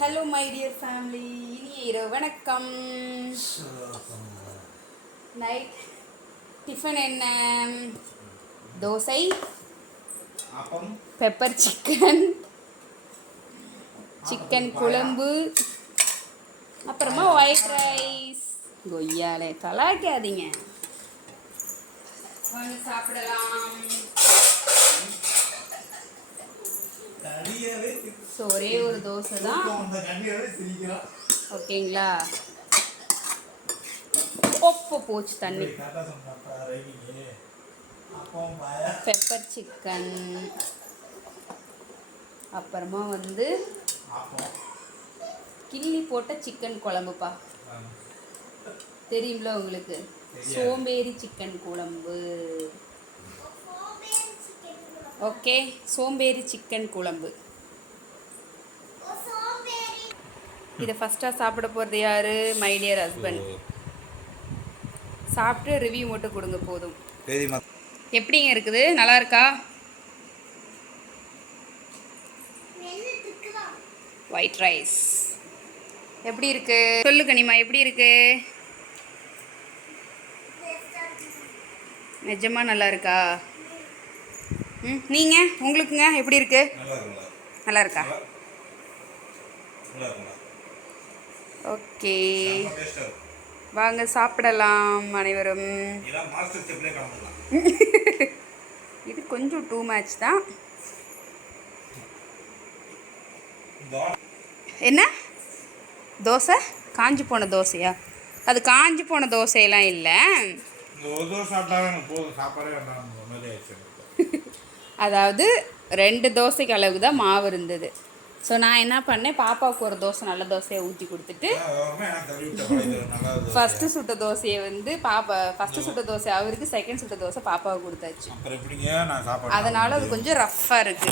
Hello my dear family இனிய இரவு வணக்கம். நைட் டிஃபன் என்ன? தோசை. பெப்பர் சிக்கன் சிக்கன் குழம்பு. அப்புறமா ஒயிட் ரைஸ் கொய்யாலே கலாய்க்காதீங்க. சாப்பிடலாம். ஸோ ஒரே ஒரு தோசை தான். ஓகேங்களா? ஒப்பு போச்சு தண்ணி. பெப்பர் சிக்கன் அப்புறமா வந்து கிள்ளி போட்ட சிக்கன் குழம்புப்பா. தெரியும்ல உங்களுக்கு. சோம்பேறி சிக்கன் குழம்பு. ஓகே சோம்பேறி சிக்கன் குழம்பு. இதை ஃபஸ்ட்டாக சாப்பிட போகிறது யாரு? மை டியர் ஹஸ்பண்ட் சாப்பிட்டு ரிவ்யூ மட்டும் கொடுங்க போதும். எப்படிங்க இருக்குது? நல்லா இருக்கா? ஒயிட் ரைஸ் எப்படி இருக்கு? சொல்லு கனிமா எப்படி இருக்கு? நிஜமா நல்லா இருக்கா? ம் நீங்கள் உங்களுக்குங்க எப்படி இருக்கு? நல்லா இருக்கா ஓகே. வாங்க சாப்பிடலாம் அனைவரும். இது கொஞ்சம் டூ மேட்ச் தான். என்ன? தோசை? காஞ்சி போன தோசையா? அது காஞ்சி போன தோசையெல்லாம் இல்லை. அதாவது ரெண்டு தோசைக்கு அளவுக்கு தான் மாவு இருந்தது. ஸோ நான் என்ன பண்ணேன் பாப்பாவுக்கு ஒரு தோசை நல்ல தோசையை ஊற்றி கொடுத்துட்டு. ஃபஸ்ட்டு சுட்ட தோசையை வந்து பாப்பா ஃபஸ்ட்டு சுட்ட தோசை அவருக்கு செகண்ட் சுட்ட தோசை பாப்பாவுக்கு கொடுத்தாச்சு. அதனால அது கொஞ்சம் ரஃப்பாக இருக்கு.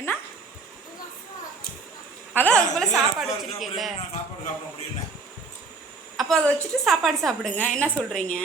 என்ன? அதான் அது போல் சாப்பாடு வச்சிருக்கேன்ல அப்போ அதை வச்சுட்டு சாப்பாடு சாப்பிடுங்க. என்ன சொல்கிறீங்க